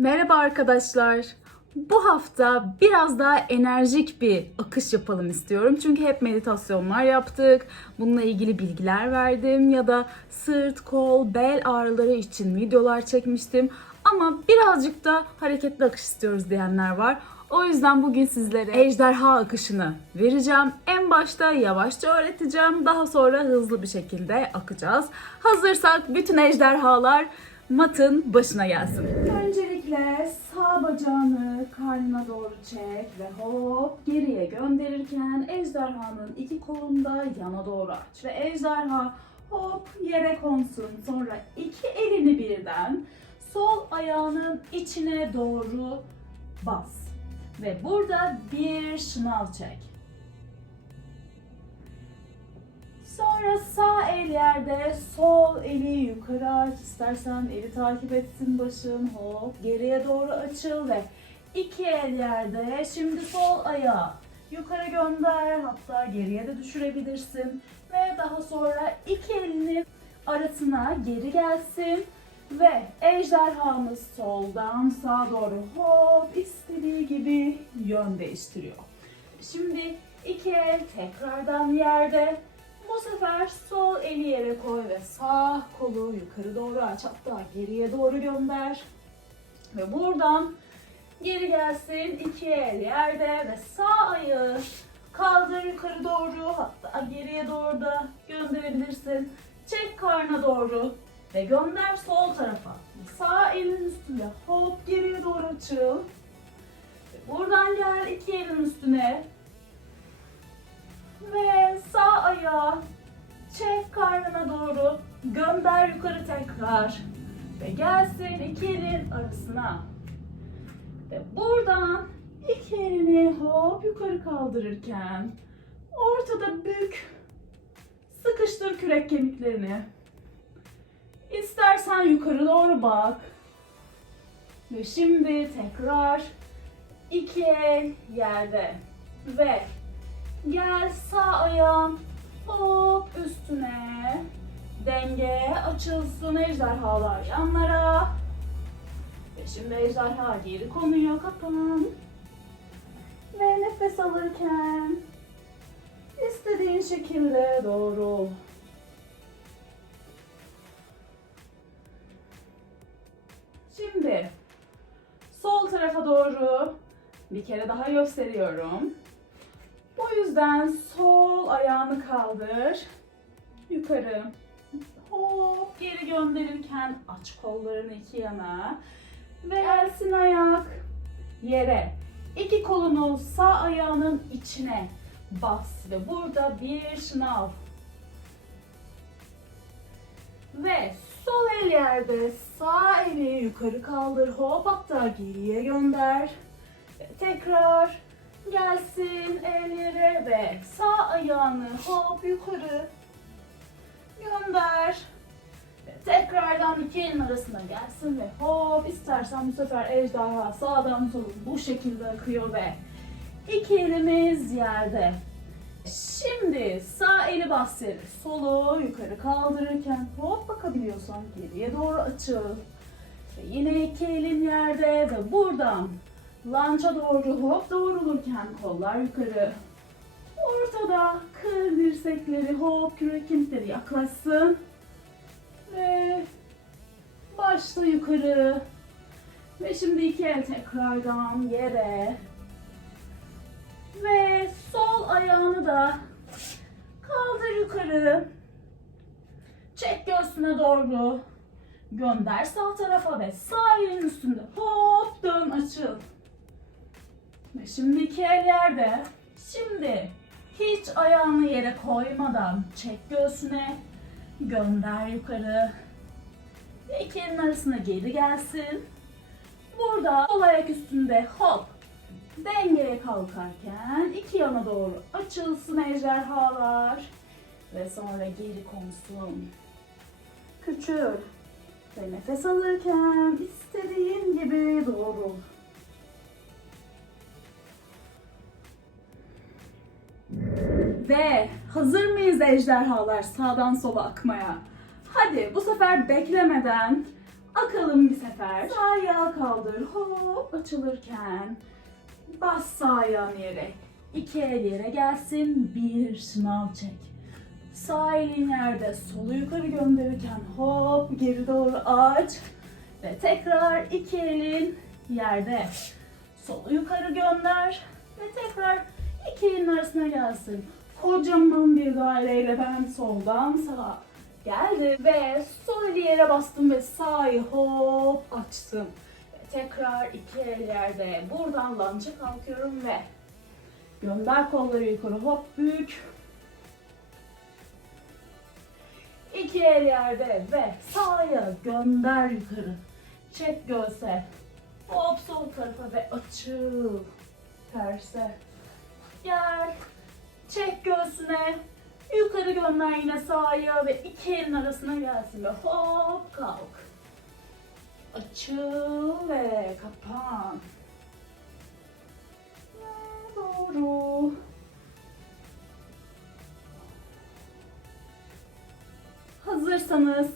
Merhaba arkadaşlar. Bu hafta biraz daha enerjik bir akış yapalım istiyorum. Çünkü hep meditasyonlar yaptık. Bununla ilgili bilgiler verdim ya da sırt, kol, bel ağrıları için videolar çekmiştim. Ama birazcık da hareketli akış istiyoruz diyenler var. O yüzden bugün sizlere ejderha akışını vereceğim. En başta yavaşça öğreteceğim. Daha sonra hızlı bir şekilde akacağız. Hazırsak bütün ejderhalar matın başına gelsin. Öncelikle sağ bacağını karnına doğru çek ve hop geriye gönderirken ejderhanın iki kolunu da yana doğru aç. Ve ejderha hop yere konsun. Sonra iki elini birden sol ayağının içine doğru bas. Ve burada bir şınav çek. Sonra sağ el yerde, sol eli yukarı aç. İstersen eli takip etsin başın. Hop geriye doğru açıl ve iki el yerde. Şimdi sol ayağı yukarı gönder. Hatta geriye de düşürebilirsin. Ve daha sonra iki elini arasına geri gelsin. Ve ejderhamız soldan sağa doğru hop istediği gibi yön değiştiriyor. Şimdi iki el tekrardan yerde. Bu sefer sol eli yere koy ve sağ kolu yukarı doğru aç. Hatta geriye doğru gönder. Ve buradan geri gelsin. iki el yerde ve sağ ayağı kaldır yukarı doğru. Hatta geriye doğru da gönderebilirsin. Çek karna doğru ve gönder sol tarafa. Sağ elin üstünde hop geriye doğru açıl. Buradan gel iki elin üstüne ve sağ ayağı çek karnına doğru gönder yukarı tekrar. Ve gelsin iki elin arasına. Ve buradan iki elini hop yukarı kaldırırken ortada bük sıkıştır kürek kemiklerini. İstersen yukarı doğru bak. Ve şimdi tekrar iki el yerde. Ve Gel sağ ayağın hop üstüne. Denge açılsın ejderhalar yanlara. Ve şimdi ejderha geri konuyor kapan. Ve nefes alırken istediğin şekilde doğru. Şimdi sol tarafa doğru bir kere daha gösteriyorum. O yüzden sol ayağını kaldır. Yukarı. Hop geri gönderirken aç kollarını iki yana. Ve gelsin ayak yere. İki kolunu sağ ayağının içine bas ve burada bir şınav. Ve sol el yerde sağ eli yukarı kaldır. Hop hatta geriye gönder. Ve tekrar gelsin el yere ve sağ ayağını hop yukarı gönder. Ve tekrardan iki elin arasına gelsin ve hop istersen bu sefer ejderha sağdan sola bu şekilde akıyor ve iki elimiz yerde. Şimdi sağ eli bas yere, solu yukarı kaldırırken hop bakabiliyorsan geriye doğru açıl. Ve yine iki elin yerde ve buradan Lança doğru hop doğrulurken kollar yukarı. Ortada kır dirsekleri hop kürek kemikleri yaklaşsın. Ve başta yukarı. Ve şimdi iki el tekrardan yere. Ve sol ayağını da kaldır yukarı. Çek göğsüne doğru. Gönder sağ tarafa ve sağ elin üstünde hop dön açıl. Ve şimdi iki el yerde. Şimdi hiç ayağını yere koymadan çek göğsüne. Gönder yukarı. Ve iki elin arasına geri gelsin. Burada sol ayak üstünde hop. Dengeye kalkarken iki yana doğru açılsın ejderhalar. Ve sonra geri konsun. Küçül. Ve nefes alırken istediğin gibi doğrul. Ve hazır mıyız ejderhalar sağdan sola akmaya? Hadi bu sefer beklemeden Akalım bir sefer. Sağ ayağı kaldır. Hop açılırken. Bas sağ ayağını yere. İki el yere gelsin. Bir şınav çek. Sağ elin yerde solu yukarı gönderirken hop geri doğru aç. Ve tekrar iki elin yerde. Solu yukarı gönder. Ve tekrar iki elin arasına gelsin. Kocaman bir daireyle ben soldan sağa geldim. Ve sol yere bastım ve sağı hop açtım. Ve tekrar iki el yerde. Buradan lança kalkıyorum ve gönder kolları yukarı hop büyük. İki el yerde ve sağa gönder yukarı. Çek göğse. Hop sol tarafa ve açıl. Terse. Gel. Çek göğsüne. Yukarı gönder yine sağa ve iki elin arasına gelsin ve hop kalk. Açıl ve kapan. Doğru. Hazırsanız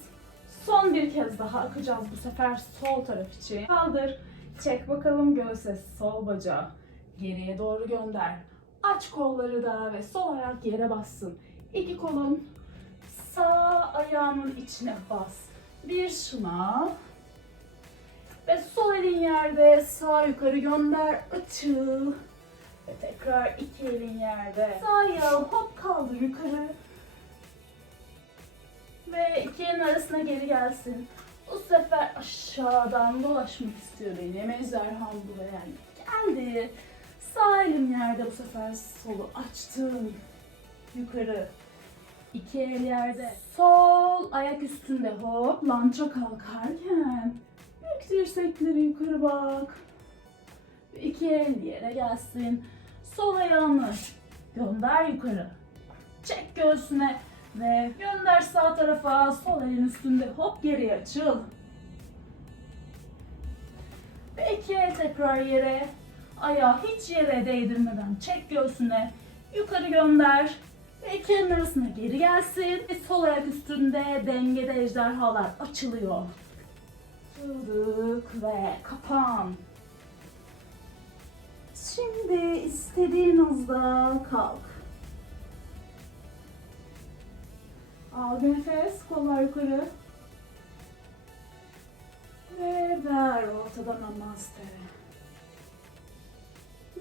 son bir kez daha akacağız bu sefer sol taraf için. Kaldır. Çek bakalım göğse sol bacağı. Geriye doğru gönder. Aç kolları da ve sol ayak yere bassın. İki kolun sağ ayağının içine bas. Bir şınav. Ve sol elin yerde sağ yukarı gönder. Açıl. Ve tekrar iki elin yerde. Sağ ayağı hop kaldır yukarı. Ve iki elin arasına geri gelsin. Bu sefer aşağıdan dolaşmak istiyor benim. Ejderham buraya geldi. Sağ elim yerde bu sefer solu açtım. Yukarı. İki el yerde. Sol ayak üstünde hop lança kalkarken. Büyük dirsekleri yukarı bak. İki el yere gelsin. Sol ayağını gönder yukarı. Çek göğsüne ve gönder sağ tarafa. Sol elin üstünde hop geriye açıl. Ve iki el tekrar yere. Ayağı hiç yere değdirmeden çek göğsüne. Yukarı gönder. Ve iki elin arasına geri gelsin. Ve sol ayak üstünde dengede ejderhalar açılıyor. Çıldık ve kapan. Şimdi istediğin hızda kalk. Al bir nefes, kollar yukarı. Ve ver ortadan namaste.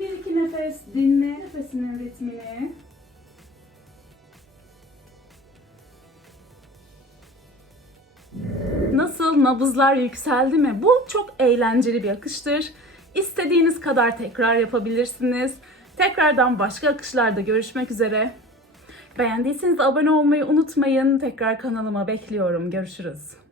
Bir iki nefes dinle nefesinin ritmini. Nasıl nabızlar yükseldi mi? Bu çok eğlenceli bir akıştır. İstediğiniz kadar tekrar yapabilirsiniz. Tekrardan başka akışlarda görüşmek üzere. Beğendiyseniz abone olmayı unutmayın. Tekrar kanalıma bekliyorum. Görüşürüz.